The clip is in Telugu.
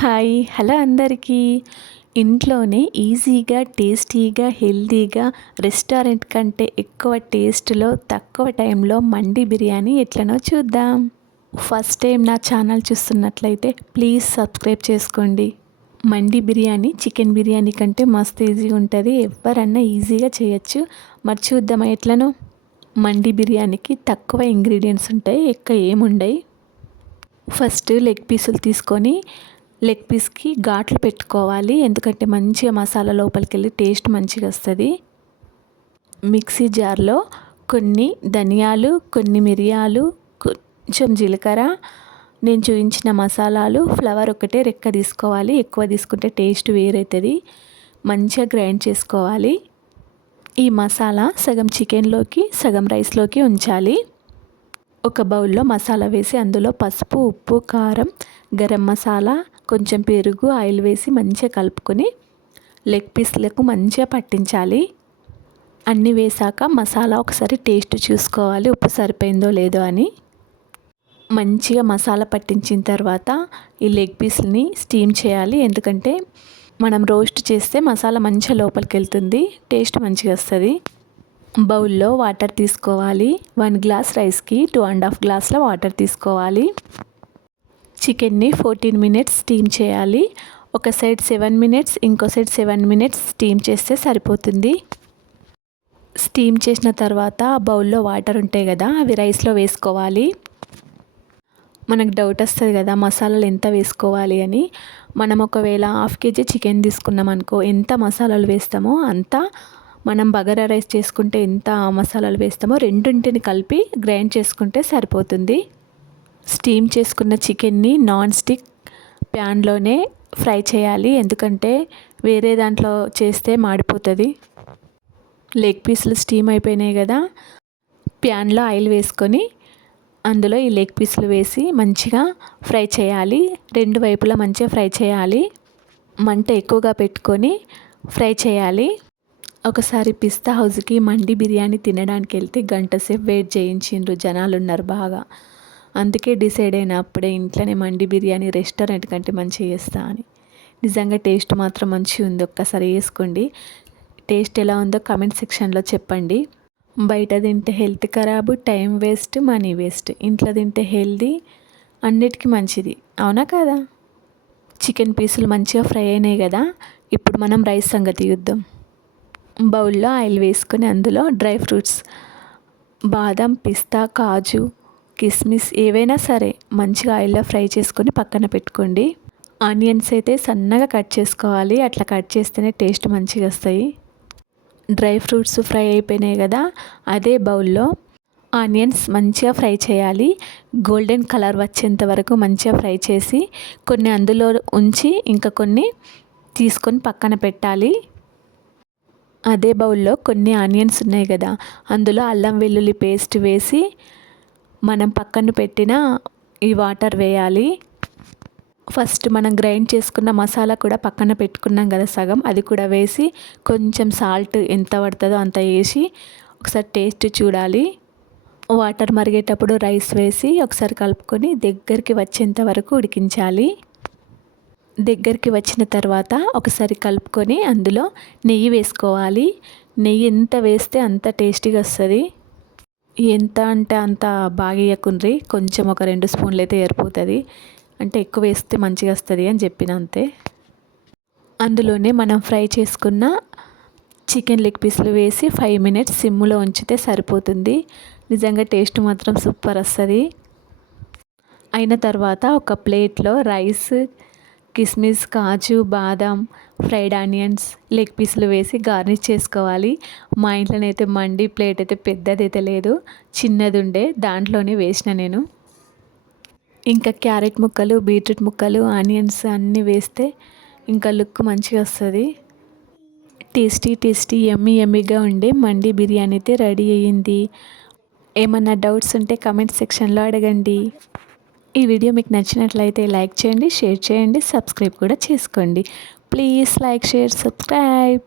హాయ్ హలో అందరికీ. ఇంట్లోనే ఈజీగా టేస్టీగా హెల్తీగా రెస్టారెంట్ కంటే ఎక్కువ టేస్ట్లో తక్కువ టైంలో మండి బిర్యానీ ఎట్లనో చూద్దాం. ఫస్ట్ టైం నా ఛానల్ చూస్తున్నట్లయితే ప్లీజ్ సబ్స్క్రైబ్ చేసుకోండి. మండి బిర్యానీ చికెన్ బిర్యానీ కంటే మస్తు ఈజీగా ఉంటుంది. ఎవరన్నా ఈజీగా చేయొచ్చు. మరి చూద్దామా ఎట్లనో. మండి బిర్యానీకి తక్కువ ఇంగ్రీడియంట్స్ ఉంటాయి, ఎక్కువ ఏముండయి. ఫస్ట్ లెగ్ పీసులు తీసుకొని లెగ్ పీస్కి ఘాట్లు పెట్టుకోవాలి, ఎందుకంటే మంచిగా మసాలా లోపలికి వెళ్ళి టేస్ట్ మంచిగా వస్తుంది. మిక్సీ జార్లో కొన్ని ధనియాలు, కొన్ని మిరియాలు, కొంచెం జీలకర్ర, నేను చూపించిన మసాలాలు, ఫ్లవర్ ఒకటే రెక్క తీసుకోవాలి. ఎక్కువ తీసుకుంటే టేస్ట్ వేరవుతుంది. మంచిగా గ్రైండ్ చేసుకోవాలి. ఈ మసాలా సగం చికెన్లోకి సగం రైస్లోకి ఉంచాలి. ఒక బౌల్లో మసాలా వేసి అందులో పసుపు, ఉప్పు, కారం, గరం మసాలా, కొంచెం పెరుగు, ఆయిల్ వేసి మంచిగా కలుపుకొని లెగ్ పీస్లకు మంచిగా పట్టించాలి. అన్నీ వేసాక మసాలా ఒకసారి టేస్ట్ చూసుకోవాలి, ఉప్పు సరిపోయిందో లేదో అని. మంచిగా మసాలా పట్టించిన తర్వాత ఈ లెగ్ పీస్ని స్టీమ్ చేయాలి, ఎందుకంటే మనం రోస్ట్ చేస్తే మసాలా మంచిగా లోపలికి వెళ్తుంది, టేస్ట్ మంచిగా వస్తుంది. బౌల్లో వాటర్ తీసుకోవాలి. 1 గ్లాస్ రైస్కి 2.5 గ్లాసుల వాటర్ తీసుకోవాలి. చికెన్ని 14 మినిట్స్ స్టీమ్ చేయాలి. ఒక సైడ్ 7 మినిట్స్, ఇంకో సైడ్ 7 మినిట్స్ స్టీమ్ చేస్తే సరిపోతుంది. స్టీమ్ చేసిన తర్వాత బౌల్లో వాటర్ ఉంటాయి కదా, అవి రైస్లో వేసుకోవాలి. మనకు డౌట్ వస్తుంది కదా మసాలాలు ఎంత వేసుకోవాలి అని. మనం ఒకవేళ 1/2 కేజీ చికెన్ తీసుకున్నాం అనుకో, ఎంత మసాలాలు వేస్తామో అంత. మనం బగారా రైస్ చేసుకుంటే ఎంత మసాలాలు వేస్తామో రెండింటిని కలిపి గ్రైండ్ చేసుకుంటే సరిపోతుంది. స్టీమ్ చేసుకున్న చికెన్ని నాన్ స్టిక్ ప్యాన్లోనే ఫ్రై చేయాలి, ఎందుకంటే వేరే దాంట్లో చేస్తే మాడిపోతుంది. లెగ్ పీసులు స్టీమ్ అయిపోయినాయి కదా, ప్యాన్లో ఆయిల్ వేసుకొని అందులో ఈ లెగ్ పీసులు వేసి మంచిగా ఫ్రై చేయాలి. 2 వైపులా మంచిగా ఫ్రై చేయాలి. మంట ఎక్కువగా పెట్టుకొని ఫ్రై చేయాలి. ఒకసారి పిస్తా హౌస్కి మండి బిర్యానీ తినడానికి వెళ్తే గంట సేపు వెయిట్ చేయించిండ్రు, జనాలు ఉన్నారు బాగా. అందుకే డిసైడ్ అయిన అప్పుడే ఇంట్లోనే మండి బిర్యానీ రెస్టారెంట్ కంటే మంచిగా చేస్తా అని. నిజంగా టేస్ట్ మాత్రం మంచిగా ఉంది, ఒక్కసారి వేసుకోండి. టేస్ట్ ఎలా ఉందో కామెంట్ సెక్షన్లో చెప్పండి. బయట తింటే హెల్త్ ఖరాబు, టైం వేస్ట్, మనీ వేస్ట్. ఇంట్లో తింటే హెల్తీ, అన్నిటికీ మంచిది, అవునా కదా. చికెన్ పీసులు మంచిగా ఫ్రై అయినాయి కదా, ఇప్పుడు మనం రైస్ సంగతి చూద్దాం. బౌల్లో ఆయిల్ వేసుకొని అందులో డ్రై ఫ్రూట్స్ బాదం, పిస్తా, కాజు, కిస్మిస్ ఏవైనా సరే మంచిగా ఆయిల్లో ఫ్రై చేసుకొని పక్కన పెట్టుకోండి. ఆనియన్స్ అయితే సన్నగా కట్ చేసుకోవాలి, అట్లా కట్ చేస్తేనే టేస్ట్ మంచిగా వస్తాయి. డ్రై ఫ్రూట్స్ ఫ్రై అయిపోయినాయి కదా, అదే బౌల్లో ఆనియన్స్ మంచిగా ఫ్రై చేయాలి. గోల్డెన్ కలర్ వచ్చేంత వరకు మంచిగా ఫ్రై చేసి కొన్ని అందులో ఉంచి ఇంకా కొన్ని తీసుకొని పక్కన పెట్టాలి. అదే బౌల్లో కొన్ని ఆనియన్స్ ఉన్నాయి కదా, అందులో అల్లం వెల్లుల్లి పేస్ట్ వేసి మనం పక్కన పెట్టిన ఈ వాటర్ వేయాలి. ఫస్ట్ మనం గ్రైండ్ చేసుకున్న మసాలా కూడా పక్కన పెట్టుకున్నాం కదా సగం, అది కూడా వేసి కొంచెం సాల్ట్ ఎంత పడుతుందో అంత వేసి ఒకసారి టేస్ట్ చూడాలి. వాటర్ మరిగేటప్పుడు రైస్ వేసి ఒకసారి కలుపుకొని దగ్గరికి వచ్చేంత వరకు ఉడికించాలి. దగ్గరికి వచ్చిన తర్వాత ఒకసారి కలుపుకొని అందులో నెయ్యి వేసుకోవాలి. నెయ్యి ఎంత వేస్తే అంత టేస్టీగా వస్తుంది. ఎంత అంటే అంత బాగా వేయకుండ్రి, కొంచెం ఒక 2 స్పూన్లు అయితే సరిపోతుంది. అంటే ఎక్కువ వేస్తే మంచిగా వస్తుంది అని చెప్పిన అంతే. అందులోనే మనం ఫ్రై చేసుకున్న చికెన్ లెగ్ పీసులు వేసి 5 మినిట్స్ సిమ్లో ఉంచితే సరిపోతుంది. నిజంగా టేస్ట్ మాత్రం సూపర్ వస్తుంది. అయిన తర్వాత ఒక ప్లేట్లో రైస్, కిస్మిస్, కాజు, బాదం, ఫ్రైడ్ ఆనియన్స్, లెగ్ పీసులు వేసి గార్నిష్ చేసుకోవాలి. మా ఇంట్లోనైతే మండి ప్లేట్ అయితే పెద్దదైతే లేదు, చిన్నది ఉండే, దాంట్లోనే వేసిన నేను. ఇంకా క్యారెట్ ముక్కలు, బీట్రూట్ ముక్కలు, ఆనియన్స్ అన్నీ వేస్తే ఇంకా లుక్ మంచిగా వస్తుంది. టేస్టీ టేస్టీ యమ్మీ యమ్మీగా ఉండే మండి బిర్యానీ అయితే రెడీ అయ్యింది. ఏమన్నా డౌట్స్ ఉంటే కామెంట్ సెక్షన్లో అడగండి. ఈ వీడియో మీకు నచ్చినట్లయితే లైక్ చేయండి, షేర్ చేయండి, సబ్స్క్రైబ్ కూడా చేసుకోండి. Please like, share, subscribe.